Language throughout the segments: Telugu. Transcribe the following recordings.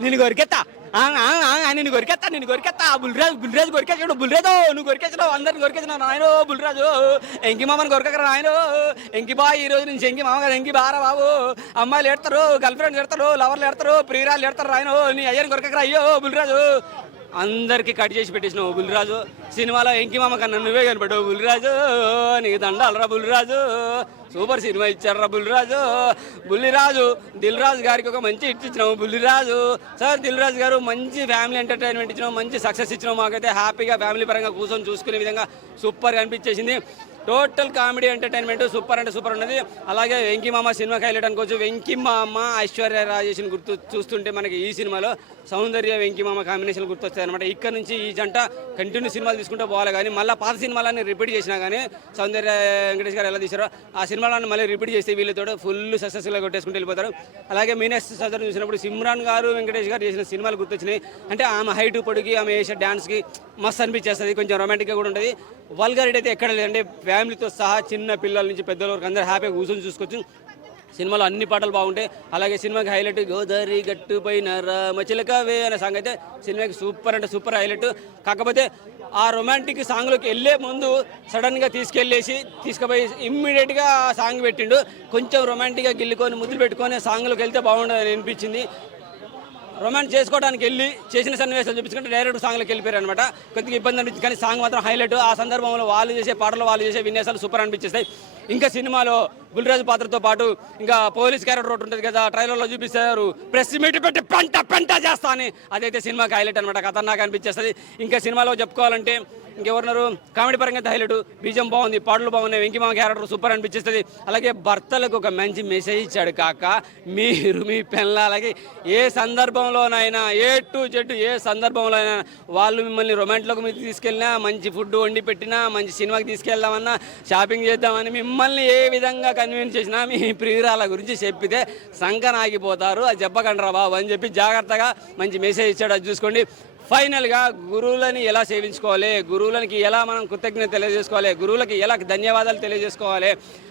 నేను కొరికెత్తా నేను కొరికెత్తా బుల్లిరాజు కొరికేసాడు బుల్లిరాజు నువ్వు కొరికేసినావు అందరిని కొరికేసినావు నాయనో బుల్లిరాజు ఎంకి మామని కొరకరా నాయనో ఎంకి బాయ్ ఈ రోజు నుంచి ఎంకి మామ కదా ఎంకి బారా బాబు అమ్మాయిలు ఎడతారు గర్ల్ ఫ్రెండ్స్ ఎడతారు లవర్లు ఎడతారు ప్రియురాలు ఎడతారు నాయనో నీ అయ్యని కొరకరా అయ్యో బుల్లిరాజు అందరికి కట్ చేసి పెట్టేసినావు బుల్లిరాజు సినిమాలో ఎంకి మామ కన్నా నువ్వే కనిపెట్టావు బుల్లిరాజు నీకు దండాలరా బుల్లిరాజు సూపర్ సినిమా ఇచ్చారా బుల్లిరాజు దిల్ రాజు గారికి ఒక మంచి హిట్ ఇచ్చినాము బుల్లిరాజు సార్ దిల్ రాజు గారు మంచి ఫ్యామిలీ ఎంటర్టైన్మెంట్ ఇచ్చినాము మంచి సక్సెస్ ఇచ్చినాము మాకైతే హ్యాపీగా ఫ్యామిలీ పరంగా కూర్చొని చూసుకునే విధంగా సూపర్గా అనిపించేసింది టోటల్ కామెడీ ఎంటర్టైన్మెంట్ సూపర్ అంటే సూపర్ ఉన్నది అలాగే వెంకీ మామ సినిమాకి హైలైట్ అనుకోవచ్చు వెంకీ మామ ఐశ్వర్య రాజేష్ని గుర్తు చూస్తుంటే మనకి ఈ సినిమాలో సౌందర్య వెంకీ మామ కాంబినేషన్ గుర్తొస్తాయి అనమాట ఇక్కడ నుంచి ఈ జంట కంటిన్యూ సినిమాలు తీసుకుంటూ పోవాలి కానీ మళ్ళీ పాత సినిమాలన్నీ రిపీట్ చేసినా కానీ సౌందర్య వెంకటేష్ గారు ఎలా తీసారో ఆ సినిమాలను మళ్ళీ రిపీట్ చేస్తే వీళ్ళతో ఫుల్ సక్సెస్ఫుల్గా కొట్టేసుకుంటూ వెళ్ళిపోతారు అలాగే మీనస్ సదర్ చూసినప్పుడు సిమ్రాన్ గారు వెంకటేష్ గారు చేసిన సినిమాలు గుర్తొచ్చినాయి అంటే ఆమె హైట్ పొడికి ఆమె వేసే డ్యాన్స్కి మస్తు అనిపించేస్తుంది కొంచెం రొమాంటిక్గా కూడా ఉంటుంది వల్గారిటీ అయితే ఎక్కడ లేదంటే ఫ్యామిలీతో సహా చిన్న పిల్లల నుంచి పెద్దల వరకు అందరూ హ్యాపీగా కూర్చొని చూసుకోవచ్చు సినిమాలో అన్ని పాటలు బాగుంటాయి అలాగే సినిమాకి హైలైట్ గోదావరి గట్టు పైన రామచిలకవే అనే సాంగ్ అయితే సినిమాకి సూపర్ అంటే సూపర్ హైలైట్ కాకపోతే ఆ రొమాంటిక్ సాంగ్లోకి వెళ్ళే ముందు సడన్గా తీసుకుపోయి ఇమ్మీడియట్గా సాంగ్ పెట్టిండు కొంచెం రొమాంటిక్గా గిల్లుకొని ముద్దులు పెట్టుకొని సాంగ్లోకి వెళ్తే బాగుండదని అనిపించింది రొమాన్స్ చేసుకోవడానికి వెళ్ళి చేసిన సన్నివేశాలు చూపించుకుంటే డైరెక్ట్ సాంగ్లోకి వెళ్ళిపోయారు అనమాట కొద్దిగా ఇబ్బంది అనిపించింది కానీ సాంగ్ మాత్రం హైలైట్ ఆ సందర్భంలో వాళ్ళు చేసే పాటలు వాళ్ళు చేసే విన్యాసాలు సూపర్ అనిపించేస్తాయి ఇంకా సినిమాలో బుల్లిరాజు పాత్రతో పాటు ఇంకా పోలీస్ క్యారెక్టర్ ఒకటి ఉంటుంది కదా ట్రైలర్లో చూపిస్తారు ప్రెస్ మీట్ పెట్టి పెంట చేస్తా అని అదైతే సినిమాకి హైలైట్ అనమాట ఖతర్నాక్ అనిపించేస్తుంది ఇంకా సినిమాలో చెప్పుకోవాలంటే ఇంకెవరున్నారు కామెడీ పరంగా అయితే హైలైట్ బీజం బాగుంది పాటలు బాగున్నాయి వెంకీ మామ క్యారెక్టర్ సూపర్ అనిపించేస్తుంది అలాగే భర్తలకు ఒక మంచి మెసేజ్ ఇచ్చాడు కాక మీరు మీ పిల్లలకి ఏ సందర్భంలోనైనా ఏ టు జెడ్ ఏ సందర్భంలో అయినా వాళ్ళు మిమ్మల్ని రొమాంటిక్లోకి మీరు తీసుకెళ్ళినా మంచి ఫుడ్ వండి పెట్టినా మంచి సినిమాకి తీసుకెళ్దామన్నా షాపింగ్ చేద్దామని మిమ్మల్ని ఏ విధంగా కన్విన్స్ చేసినా మీ ప్రియురాల గురించి చెప్పితే సంకనాగిపోతారు అది చెప్పకండి రా బాబు అని చెప్పి జాగ్రత్తగా మంచి మెసేజ్ ఇచ్చాడు అది చూసుకోండి ఫైనల్గా గురువులని ఎలా సేవించుకోవాలి గురువులకి ఎలా మనం కృతజ్ఞత తెలియజేసుకోవాలి గురువులకి ఎలా ధన్యవాదాలు తెలియజేసుకోవాలి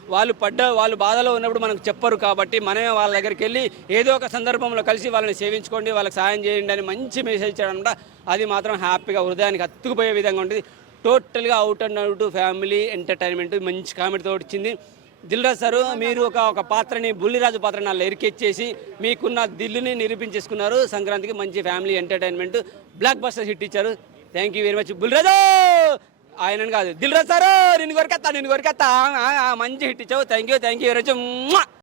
వాళ్ళు బాధలో ఉన్నప్పుడు మనకు చెప్పరు కాబట్టి మనమే వాళ్ళ దగ్గరికి వెళ్ళి ఏదో ఒక సందర్భంలో కలిసి వాళ్ళని సేవించుకోండి వాళ్ళకి సాయం చేయండి అని మంచి మెసేజ్ ఇచ్చాడనమాట అది మాత్రం హ్యాపీగా హృదయానికి అత్తుకుపోయే విధంగా ఉంటుంది టోటల్గా out and out family entertainment మంచి కామెడీతో వచ్చింది దిల్ రాజు సారు మీరు ఒక పాత్రని బుల్లిరాజు పాత్రని అలా ఎరికెచ్చేసి మీకున్న దిల్లుని నిరూపించేసుకున్నారు సంక్రాంతికి మంచి family entertainment blockbuster hit ఇచ్చారు thank you very much Bulliraju ఆయన కాదు దిల్ రాజు సారు నిన్ను కొరికెత్తా మంచి హిట్ ఇచ్చావు థ్యాంక్ యూ వెరీ మచ్